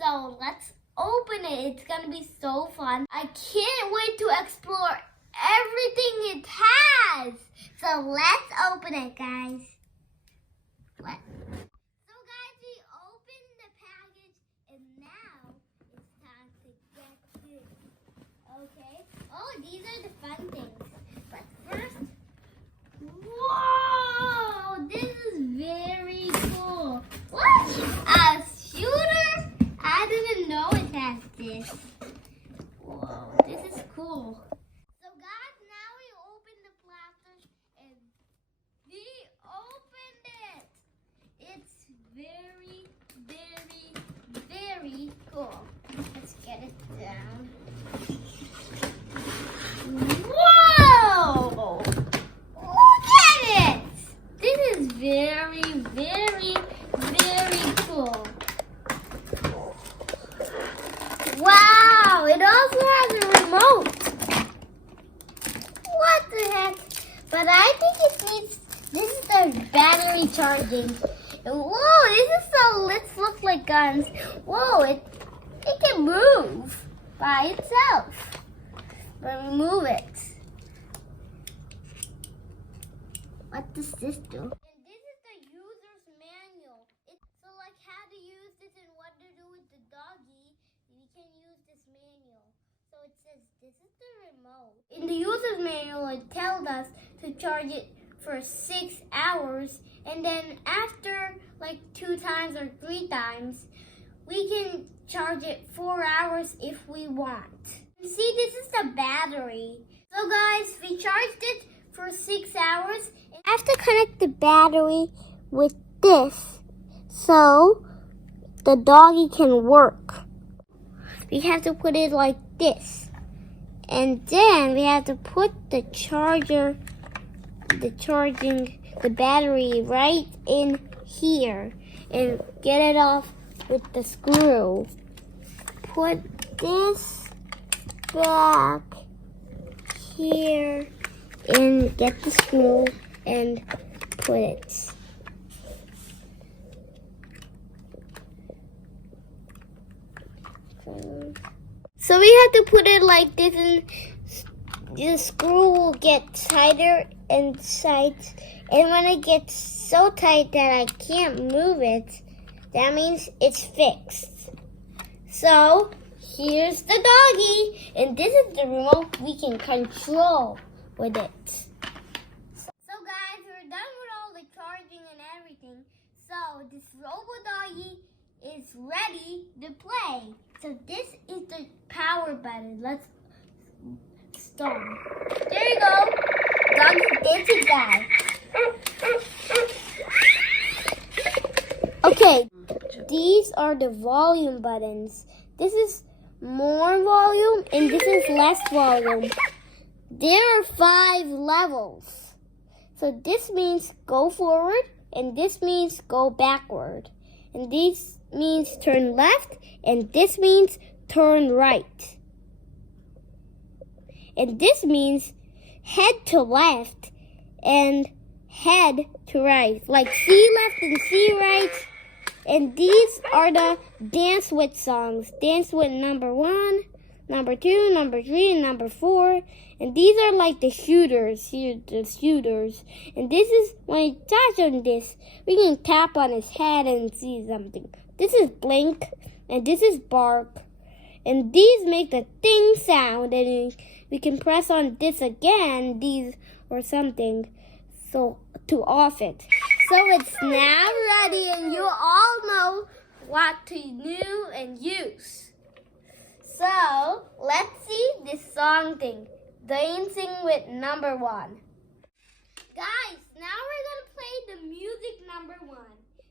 So let's open it. It's gonna be so fun. I can't wait to explore everything it has. So let's open it, guys. So guys, we opened the package and now it's time to get this. Okay. Oh, these are the fun things. But first, whoa! This is very cool. What? A shooter? I didn't know it has this. Whoa, this is cool. So guys, now we open the plaster and we opened it. It's very, very, very cool. Let's get it down. Whoa! Look at it! This is very, very, very cool. Wow! It also has a remote. What the heck? But I think it needs, this is the battery charging. Whoa, this is so, let's look like guns. Whoa, it can move by itself. But remove it. What does this do? And this is the user's manual. It's so like how to use this and what to do with the doggie. You can use this manual. So it says this is the remote. In the user's manual, it tells us to charge it for 6 hours. And then after like 2 times or 3 times, we can charge it 4 hours if we want. See, this is the battery. So guys, we charged it for 6 hours. I have to connect the battery with this so the doggie can work. We have to put it like this. And then we have to put the charger, the battery right in here and get it off with the screw. Put this back here and get the screw and put it. So we have to put it like this and the screw will get tighter and tight. And when it gets so tight that I can't move it, that means it's fixed. So here's the doggie, and this is the remote we can control with it. So guys, we're done with all the charging and everything. So this robo doggie is ready to play. So this is the power button. Let's start. There you go. Doggie dancing guy. Okay, these are the volume buttons. This is more volume and this is less volume. There are 5 levels. So this means go forward and this means go backward. And this means turn left and this means turn right. And this means head to left and head to right. Like see left and see right. And these are the dance with songs. Dance with number 1, number 2, number 3, and number 4. And these are like the shooters. Here, the shooters. And this is, when you touch on this, we can tap on his head and see something. This is blink, and this is bark. And these make the ding sound, and we can press on this again, these or something, so to off it. So it's now ready, and you all know what to do and use. So let's see this song thing, dancing with number 1. Guys, now we're gonna play the music number 1.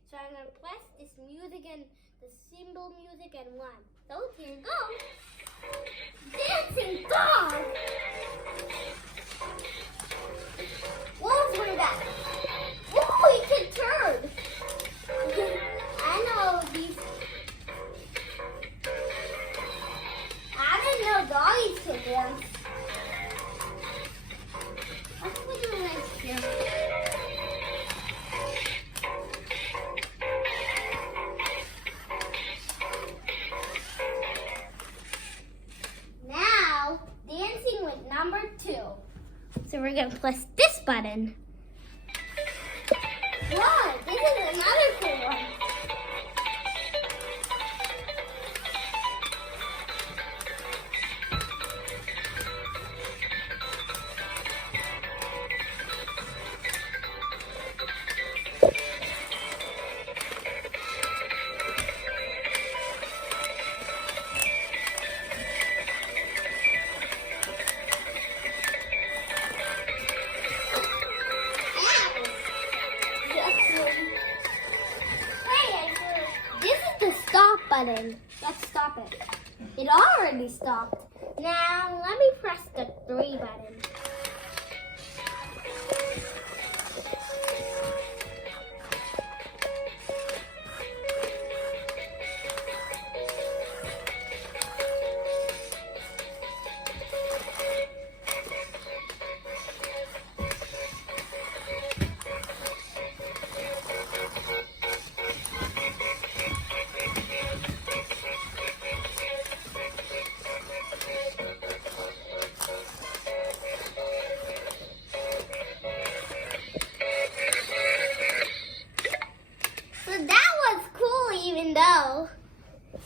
So I'm gonna press this music and the symbol music and 1. So here you go. Dancing dog. Wolves were that. Oh, you can turn. I know these. I didn't know doggies could dance. Let's put it right here. So we're gonna press this button. Wow, this is another cool one. Button. Let's stop it. It already stopped. Now let me press the 3 button.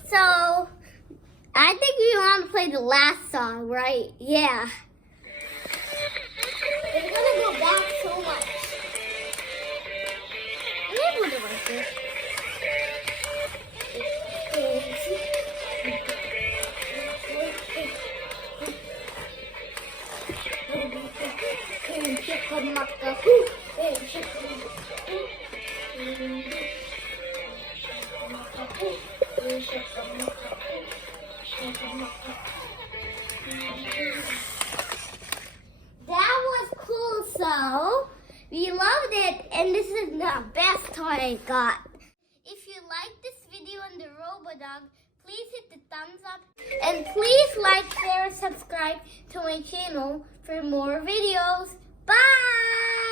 So, I think we want to play the last song, right? Yeah. It's gonna go back so much. I'm able to write this. That was cool, so we loved it, and this is the best toy I got. If you like this video on the RoboDog, please hit the thumbs up, and please like, share, and subscribe to my channel for more videos. Bye!